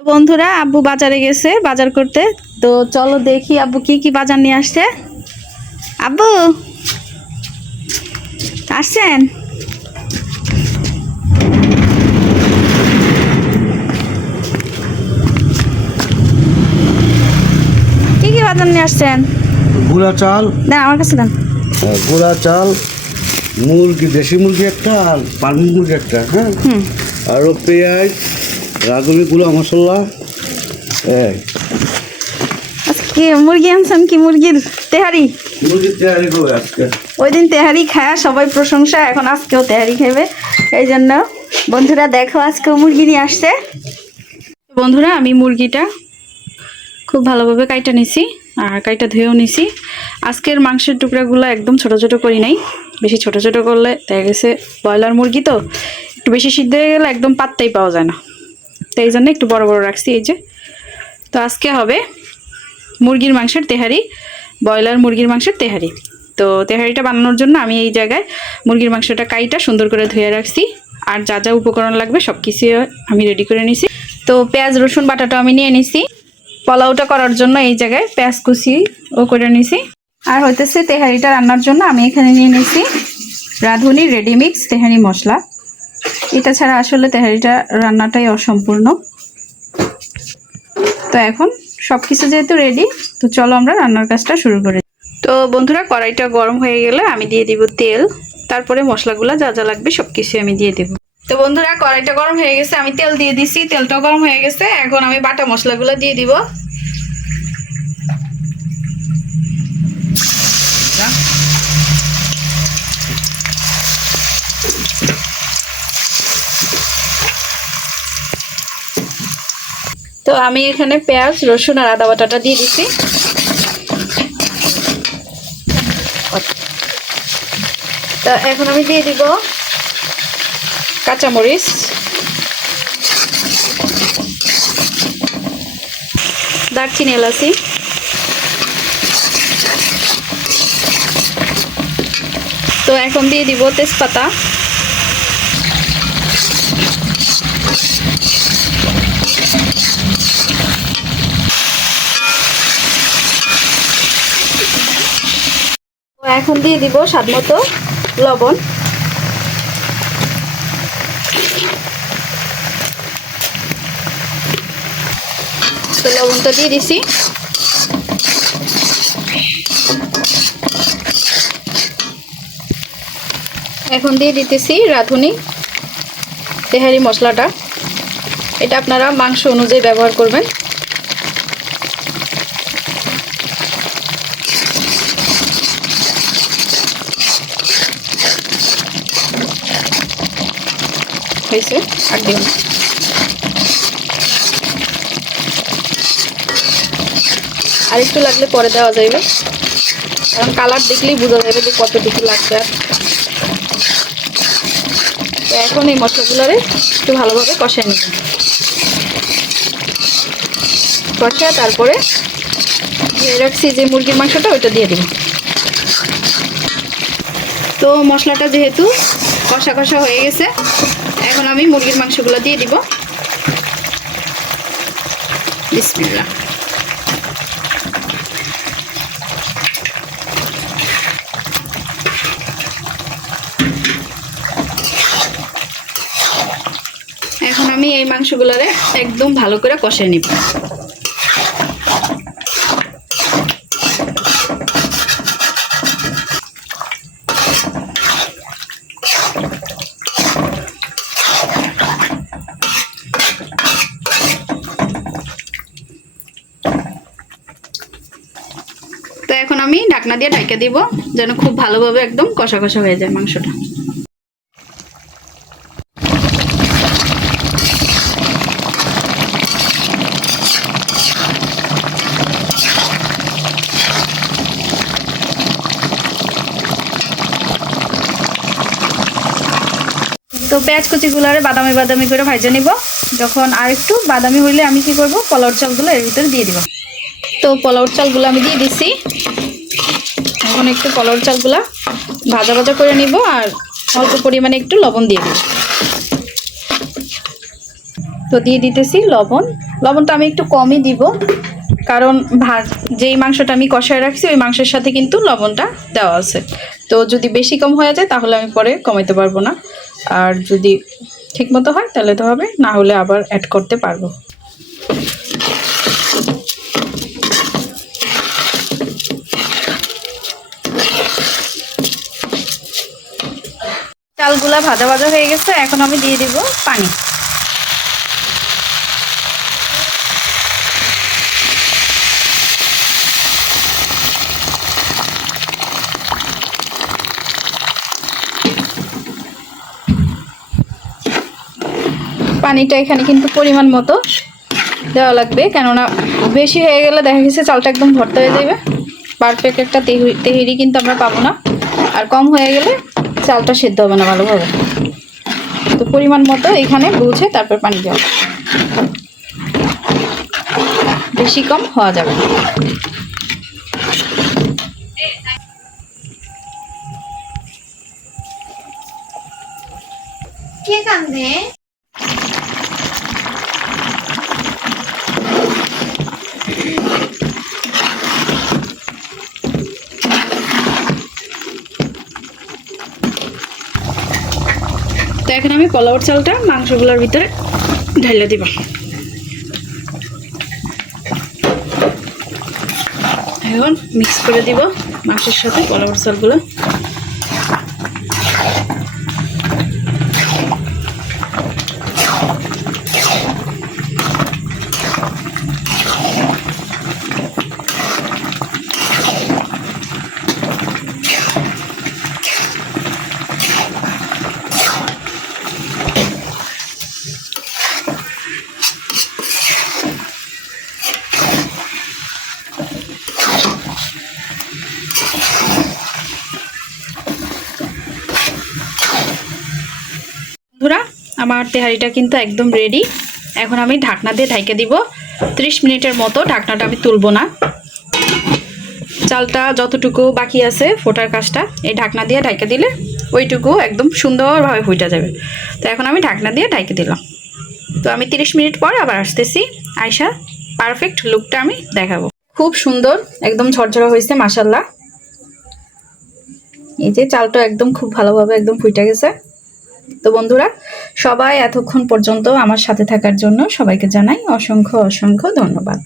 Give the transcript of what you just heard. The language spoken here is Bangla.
বন্ধুরা আব্বু বাজারে গেছে বাজার করতে। তো চলো দেখি আব্বু কি কি বাজার নিয়ে আসছে। আব্বু আসছেন? কি কি বাজার নিয়ে আসছেন? গুঁড়া চাল। দেন আমার কাছে দেন। আহ, গুঁড়া চাল মুরগি দেশি মুরগি একটা আর পানি মুরগি একটা হ্যাঁ? আরও পেঁয়াজ রাঁধুনি গুঁড়া মশলা আজকে মুরগি আনছেন কি মুরগির তেহারি? আজকে? ওই দিন তেহারি খায় সবাই প্রশংসা এখন আজকেও তেহারি খাবে এই জন্য বন্ধুরা দেখো আজকেও মুরগি নিয়ে আসছে। বন্ধুরা আমি মুরগিটা খুব ভালোভাবে কাইটা নিছি আর কাইটা ধুয়েও নিছি। আজকের মাংসের টুকরাগুলো একদম ছোট ছোট করি নাই। বেশি ছোট ছোট করলে দেখা গেছে ব্রয়লার মুরগি তো একটু বেশি সিদ্ধ হয়ে গেলে একদম পাত্তাই পাওয়া যায় না। তো এই জন্য একটু বড় বড় রাখছি, এই যে। তো আজকে হবে মুরগির মাংসের তেহারি, ব্রয়লার মুরগির মাংসের তেহারি। তো তেহারিটা বানানোর জন্য আমি এই জায়গায় মুরগির মাংসটা কাইটা সুন্দর করে ধুয়ে রাখছি। আর যা যা উপকরণ লাগবে সব কিছু আমি রেডি করে নিছি। তো পেঁয়াজ, রসুন, বাটাটা আমি নিয়ে নিছি। পোলাওটা করার জন্য এই জায়গায় পেঁয়াজ কুচি ও করে নিছি। আর হইতেছে তেহারিটা রান্নার জন্য আমি এখানে নিয়ে নিছি রাঁধুনি রেডিমিক্স তেহারি মশলা। এটা ছাড়া আসলে তেহারিটা রান্নাটাই অসম্পূর্ণ। তো এখন সব কিছু যেহেতু রেডি তো চলো আমরা রান্নার কাজটা শুরু করি। তো বন্ধুরা, কড়াইটা গরম হয়ে গেলে আমি দিয়ে দিব তেল। তারপরে মশলাগুলো যা যা লাগবে সব কিছু আমি দিয়ে দেবো। তো বন্ধুরা, কড়াইটা গরম হয়ে গেছে, আমি তেল দিয়ে দিছি, তেলটাও গরম হয়ে গেছে। এখন আমি বাটা মশলাগুলো দিয়ে দিব। তো আমি এখানে পেঁয়াজ, রসুন আর আদা বাটাটা দিয়ে দিছি তা এখন আমি দিয়ে দিব কাঁচামরিচ। দারচিনি এলাচি। তো এখন দিয়ে দিব তেজপাতা। এখন দিয়ে দিব স্বাদ মতো লবণ। তো লবণটা দিয়ে দিছি। এখন দিয়ে দিতেছি রাঁধুনি তেহারি মশলাটা। এটা আপনারা মাংস অনুযায়ী ব্যবহার করবেন। হয়েছে, আর দিন আর একটু লাগলে পরে দেওয়া যাবে কারণ কালার দেখলেই বোঝা যাবে যে কতটুকু লাগবে আর। তো এখন এই মশলাগুলোরে একটু ভালোভাবে কষায় নেব। কষা, তারপরে রাখছি যে মুরগির মাংসটা, ওইটা দিয়ে দেবো। তো মশলাটা যেহেতু কষা কষা হয়ে গেছে এখন আমি মুরগির মাংসগুলো দিয়ে দিব। বিসমিল্লাহ। এখন আমি এই মাংসগুলোরে একদম ভালো করে কষে নিব তো এখন আমি ঢাকনা দিয়ে ঢাকা দিব, যেন খুব ভালোভাবে একদম কষা কষা হয়ে যায় মাংসটা। তো পেঁয়াজ কুচিগুলারে বাদামি বাদামি করে ভাজে নিব। যখন আর একটু বাদামি হইলে আমি কি করব? পোলাওর চালগুলো এর ভিতরে দিয়ে দিব। তো পোলাওর চালগুলো আমি দিয়ে দিছি। এখন একটু কলর চালগুলা ভাজা ভাজা করে নিব আর অল্প পরিমাণে একটু লবণ দিয়ে দিব। তো দিয়ে দিতেছি লবণ। লবণটা আমি একটু কমই দিব, কারণ ভাত যেই মাংসটা আমি কষায় রাখছি, ওই মাংসের সাথে কিন্তু লবণটা দেওয়া আছে। তো যদি বেশি কম হয়ে যায়, তাহলে আমি পরে কমাইতে পারব না। আর যদি ঠিক মতো হয়, তাহলে তো হবে, না হলে আবার অ্যাড করতে পারব। চালগুলা ভাজা ভাজা হয়ে গেছে, এখন আমি দিয়ে দিব পানি। পানিটা এখানে কিন্তু পরিমাণ মতো দেওয়া লাগবে, কেননা বেশি হয়ে গেলে দেখা গেছে চালটা একদম ভর্তা হয়ে যাবে। পারফেক্ট একটা তেহু- তেহেরি কিন্তু আমরা পাবো না। আর কম হয়ে গেলে চালটা সেদ্ধ হবে না ভালোভাবে। তো পরিমাণ মতো এখানে বুঝে তারপর পানি দেওয়া বেশি কম হওয়া যাবে। কে তো এখন আমি পোলাওর চালটা মাংসগুলোর ভিতরে ঢাইলে দিব। এখন মিক্স করে দিব মাংসের সাথে পোলাওর চালগুলো বন্ধুরা আমার তেহারিটা কিন্তু একদম রেডি এখন আমি ঢাকনা দিয়ে ঢাইকে দিব। ত্রিশ মিনিটের মতো ঢাকনাটা আমি তুলবো না। চালটা যতটুকু বাকি আছে, ফোটার কাজটা, এই ঢাকনা দিয়ে ঢাইকে দিলে ওইটুকু একদম সুন্দরভাবে ফুটে যাবে। তো এখন আমি ঢাকনা দিয়ে ঢাইকে দিলাম। তো আমি তিরিশ মিনিট পর আবার আসতেছি। আয়সা পারফেক্ট লুকটা আমি দেখাবো। খুব সুন্দর, একদম ঝরঝরা হয়েছে মাসাল্লাহ এই যে চালটা একদম খুব ভালোভাবে একদম ফুটে গেছে। তো বন্ধুরা সবাই এতক্ষণ পর্যন্ত আমার সাথে থাকার জন্য সবাইকে জানাই অসংখ্য অসংখ্য ধন্যবাদ।